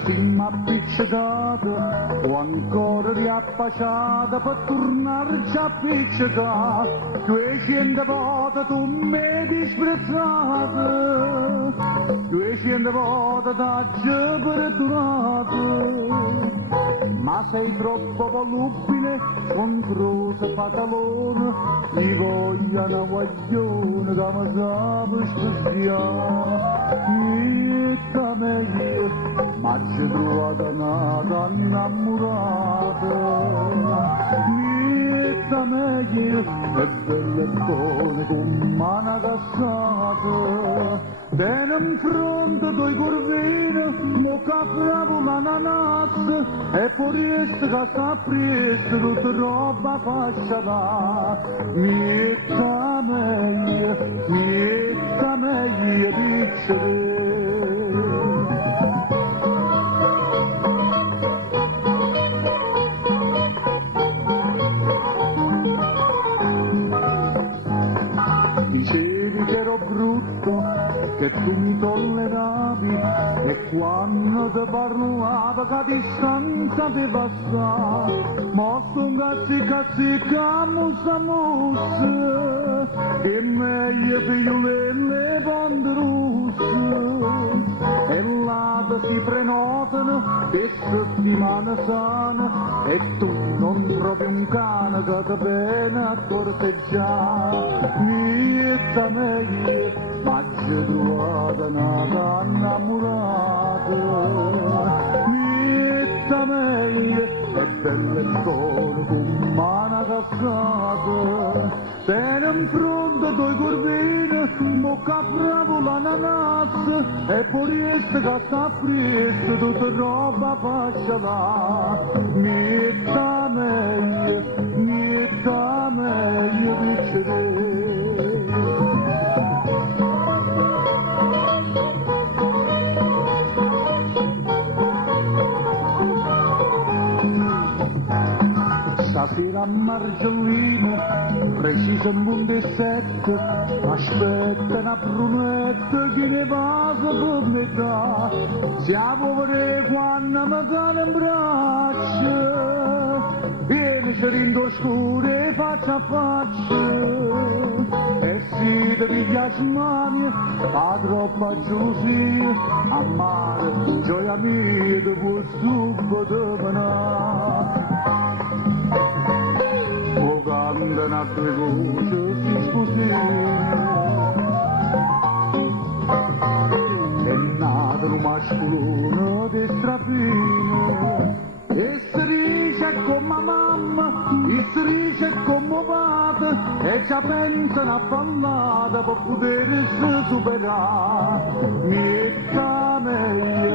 ci siamo appiccicati, o ancora riappasciata per tornarci a appiccicare. 200 volte tu mi hai disprezzato, 200 volte t'ho perdonata. Ma sei troppo volubile, con croce pantalone, mi voglio una guaglione che mi sape spaziare. Niente meglio, ma ci trovata una innamorata. Niente meglio, è bella e buona come una cassata. Bene in fronte due corvine, mo capravo l'ananas, e poi riesco che sta presto tutta roba fasciata. Niente meglio, piccere. Dicevi che ero brutto, che tu mi tolleravi, e quando ti parlava che a distanza ti passava, ma sto cazzica mussa mussa, che meglio figliolelle ponderusse, e là si prenotano che settimana sana, e tu non trovi un cane che ti viene a corteggiare. Niente meglio, ma ci trovata una innamorata. Niente meglio, è bella e buona come una cassata. Bene in fronte due corvine, mo capravo l'ananas, e poi riesco che sta presto tutta roba fasciata. Niente meglio, piccere. Stasera a Margellina, preciso in punto e 7, aspetta una brunetta che ne passa per metà. Siamo per quando mi cade in braccio, vieni rindo scuro e faccia a faccia. E se ti piace mani, ha troppa gelosia, a mare, gioia mia, ti puoi subito menare. Cantano a due voci si sposino, è nato un mascolone di strafino, e si dice come mamma, e si dice come padre, e già pensano a ballare per potersi superare. Niente meglio,